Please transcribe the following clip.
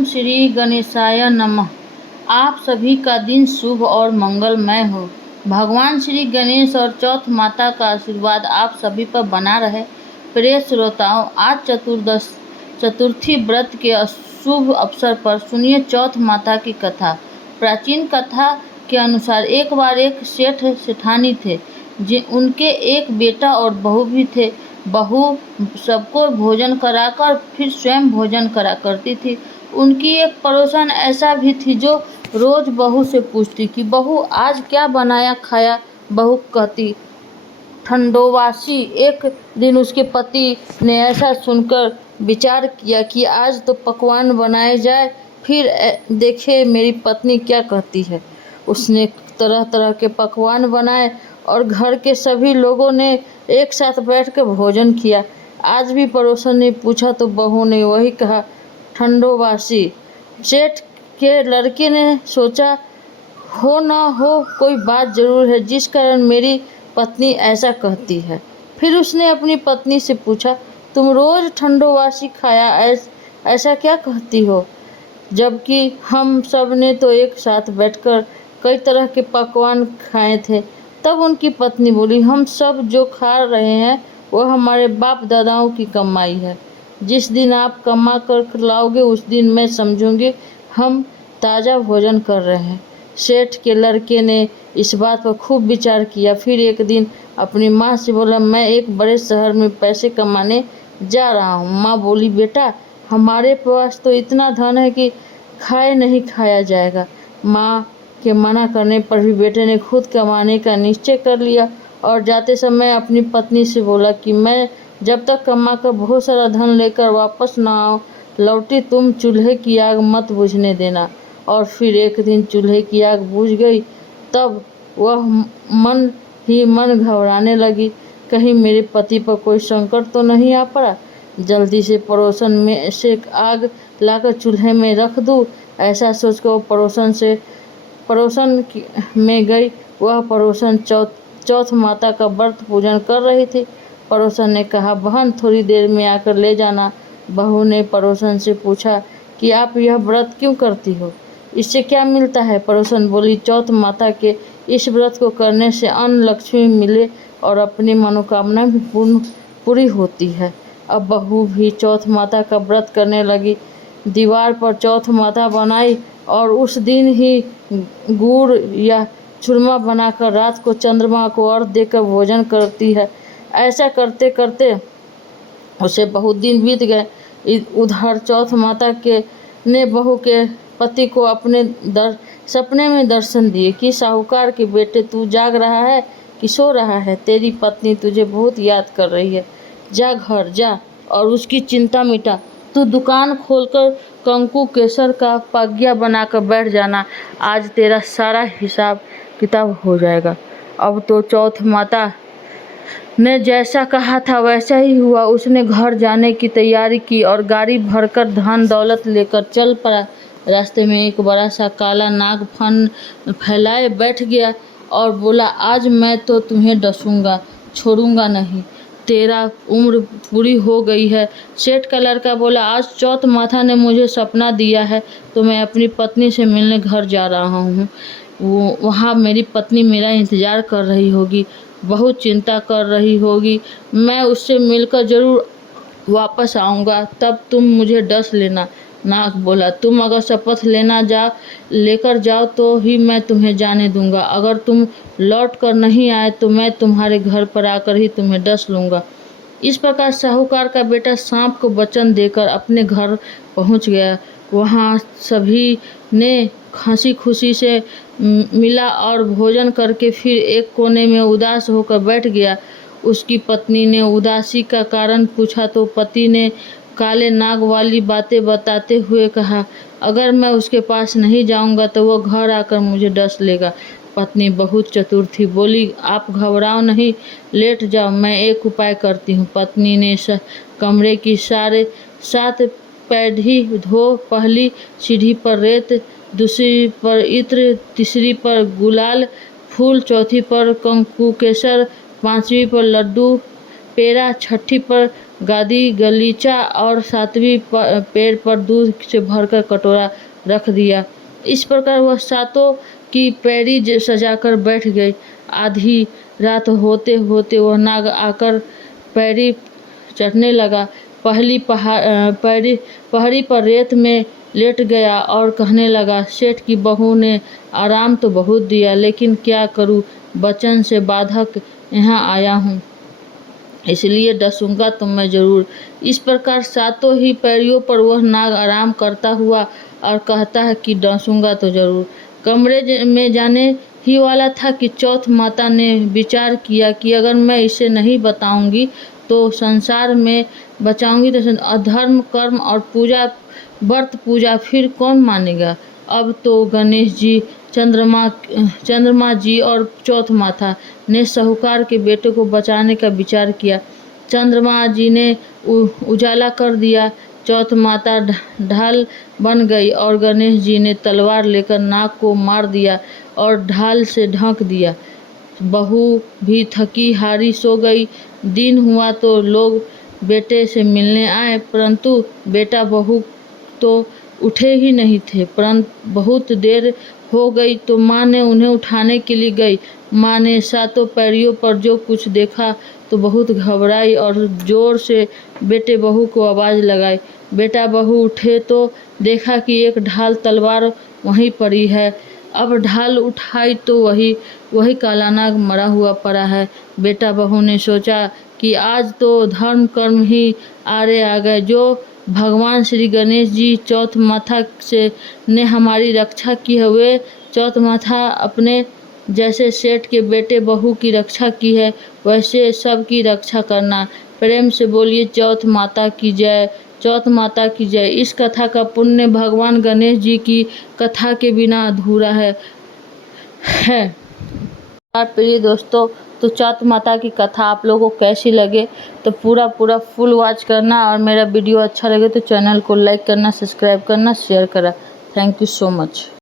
ओम श्री गणेशाय नमः। आप सभी का दिन शुभ और मंगलमय हो। भगवान श्री गणेश और चौथ माता का आशीर्वाद आप सभी पर बना रहे। प्रिय श्रोताओं, आज चतुर्थी व्रत के शुभ अवसर पर सुनिए चौथ माता की कथा। प्राचीन कथा के अनुसार एक बार एक सेठ सेठानी थे, उनके एक बेटा और बहू भी थे। बहू सबको भोजन कराकर फिर स्वयं भोजन करा करती थी। उनकी एक पड़ोसन ऐसा भी थी जो रोज बहू से पूछती कि बहू आज क्या बनाया खाया। बहू कहती ठंडोवासी। एक दिन उसके पति ने ऐसा सुनकर विचार किया कि आज तो पकवान बनाए जाए, फिर देखे मेरी पत्नी क्या कहती है। उसने तरह तरह के पकवान बनाए और घर के सभी लोगों ने एक साथ बैठकर भोजन किया। आज भी पड़ोसन ने पूछा तो बहू ने वही कहा, ठंडोवासी। सेठ के लड़के ने सोचा, हो ना हो कोई बात जरूर है जिस कारण मेरी पत्नी ऐसा कहती है। फिर उसने अपनी पत्नी से पूछा, तुम रोज ठंडोवासी खाया ऐसा क्या कहती हो, जबकि हम सब ने तो एक साथ बैठकर कई तरह के पकवान खाए थे। तब उनकी पत्नी बोली, हम सब जो खा रहे हैं वह हमारे बाप दादाओं की कमाई है। जिस दिन आप कमा कर लाओगे उस दिन मैं समझूंगी हम ताज़ा भोजन कर रहे हैं। सेठ के लड़के ने इस बात पर खूब विचार किया। फिर एक दिन अपनी माँ से बोला, मैं एक बड़े शहर में पैसे कमाने जा रहा हूँ। माँ बोली, बेटा हमारे पास तो इतना धन है कि खाए नहीं खाया जाएगा। माँ के मना करने पर भी बेटे ने खुद कमाने का निश्चय कर लिया और जाते समय अपनी पत्नी से बोला कि मैं जब तक कमा कर बहुत सारा धन लेकर वापस ना आऊँ लौटी तुम चूल्हे की आग मत बुझने देना। और फिर एक दिन चूल्हे की आग बुझ गई। तब वह मन ही मन घबराने लगी, कहीं मेरे पति पर कोई संकट तो नहीं आ पड़ा। जल्दी से पड़ोसन में से आग लाकर चूल्हे में रख दूँ। ऐसा सोचकर वो पड़ोसन में गई। वह पड़ोसन चौथ माता का व्रत पूजन कर रही थी। पड़ोसन ने कहा, बहन थोड़ी देर में आकर ले जाना। बहू ने पड़ोसन से पूछा कि आप यह व्रत क्यों करती हो, इससे क्या मिलता है। पड़ोसन बोली, चौथ माता के इस व्रत को करने से अन्न लक्ष्मी मिले और अपनी मनोकामना भी पूरी होती है। अब बहू भी चौथ माता का व्रत करने लगी। दीवार पर चौथ माता बनाई और उस दिन ही गुड़ या चूरमा बनाकर रात को चंद्रमा को अर्घ्य देकर भोजन करती है। ऐसा करते करते उसे बहुत दिन बीत गए। उधर चौथ माता ने बहू के पति को अपने सपने में दर्शन दिए कि साहूकार के बेटे तू जाग रहा है कि सो रहा है, तेरी पत्नी तुझे बहुत याद कर रही है। जा घर जा और उसकी चिंता मिटा। तू दुकान खोलकर कंकु केसर का पागिया बनाकर बैठ जाना। आज तेरा सारा हिसाब किताब हो जाएगा। अब तो चौथ माता ने जैसा कहा था वैसा ही हुआ। उसने घर जाने की तैयारी की और गाड़ी भरकर धन दौलत लेकर चल पड़ा। रास्ते में एक बड़ा सा काला नाग फन फैलाए बैठ गया और बोला, आज मैं तो तुम्हें डसूंगा, छोड़ूंगा नहीं। तेरा उम्र पूरी हो गई है। सेठ का लड़का बोला, आज चौथ माता ने मुझे सपना दिया है तो मैं अपनी पत्नी से मिलने घर जा रहा हूँ। वहाँ मेरी पत्नी मेरा इंतज़ार कर रही होगी, बहुत चिंता कर रही होगी। मैं उससे मिलकर ज़रूर वापस आऊँगा, तब तुम मुझे डस लेना। नाग बोला, तुम अगर शपथ लेकर जाओ तो ही मैं तुम्हें जाने दूंगा। अगर तुम लौट कर नहीं आए तो मैं तुम्हारे घर पर आकर ही तुम्हें डस लूँगा। इस प्रकार साहूकार का बेटा सांप को वचन देकर अपने घर पहुंच गया। वहां सभी ने हंसी खुशी से मिला और भोजन करके फिर एक कोने में उदास होकर बैठ गया। उसकी पत्नी ने उदासी का कारण पूछा तो पति ने काले नाग वाली बातें बताते हुए कहा, अगर मैं उसके पास नहीं जाऊंगा तो वो घर आकर मुझे डस लेगा। पत्नी बहुत चतुर थी, बोली, आप घबराओ नहीं, लेट जाओ, मैं एक उपाय करती हूँ। पत्नी ने कमरे की 7 पैढ़ी धो, पहली सीढ़ी पर रेत, दूसरी पर इत्र, तीसरी पर गुलाल फूल, चौथी पर कंकु केसर, 5वीं पर लड्डू पेड़ा, 6ठी पर गादी गलीचा और सातवीं पेड़ पर दूध से भरकर कटोरा रख दिया। इस प्रकार वह सातों की पैड़ी सजाकर बैठ गई। आधी रात होते होते वह नाग आकर पैड़ी चढ़ने लगा। पहड़ी पर रेत में लेट गया और कहने लगा, सेठ की बहू ने आराम तो बहुत दिया, लेकिन क्या करूं, वचन से बाधक यहाँ आया हूँ, इसलिए डसूंगा तो मैं जरूर। इस प्रकार सातों ही पैड़ियों पर वह नाग आराम करता हुआ और कहता है कि डसूंगा तो जरूर। कमरे में जाने ही वाला था कि चौथ माता ने विचार किया कि अगर मैं इसे नहीं बताऊंगी तो संसार में बचाऊंगी तो अधर्म कर्म और व्रत पूजा फिर कौन मानेगा। अब तो गणेश जी, चंद्रमा जी और चौथ माता ने साहूकार के बेटे को बचाने का विचार किया। चंद्रमा जी ने उजाला कर दिया, चौथ माता ढाल बन गई और गणेश जी ने तलवार लेकर नाग को मार दिया और ढाल से ढक दिया। बहू भी थकी हारी सो गई। दिन हुआ तो लोग बेटे से मिलने आए, परंतु बेटा बहू तो उठे ही नहीं थे। परंतु बहुत देर हो गई तो माँ ने उन्हें उठाने के लिए गई। माँ ने सातों पैड़ियों पर जो कुछ देखा तो बहुत घबराई और जोर से बेटे बहू को आवाज़ लगाई। बेटा बहू उठे तो देखा कि एक ढाल तलवार वहीं पड़ी है। अब ढाल उठाई तो वही काला नाग मरा हुआ पड़ा है। बेटा बहू ने सोचा कि आज तो धर्म कर्म ही आड़े आ गए। जो भगवान श्री गणेश जी चौथ माता से ने हमारी रक्षा की है, वे चौथ माता अपने जैसे सेठ के बेटे बहू की रक्षा की है, वैसे सब की रक्षा करना। प्रेम से बोलिए चौथ माता की जय, चौथ माता की जय। इस कथा का पुण्य भगवान गणेश जी की कथा के बिना अधूरा है। प्रिय दोस्तों, तो चौथ माता की कथा आप लोगों को कैसी लगे तो पूरा फुल वॉच करना, और मेरा वीडियो अच्छा लगे तो चैनल को लाइक करना, सब्सक्राइब करना, शेयर करना। Thank you so much.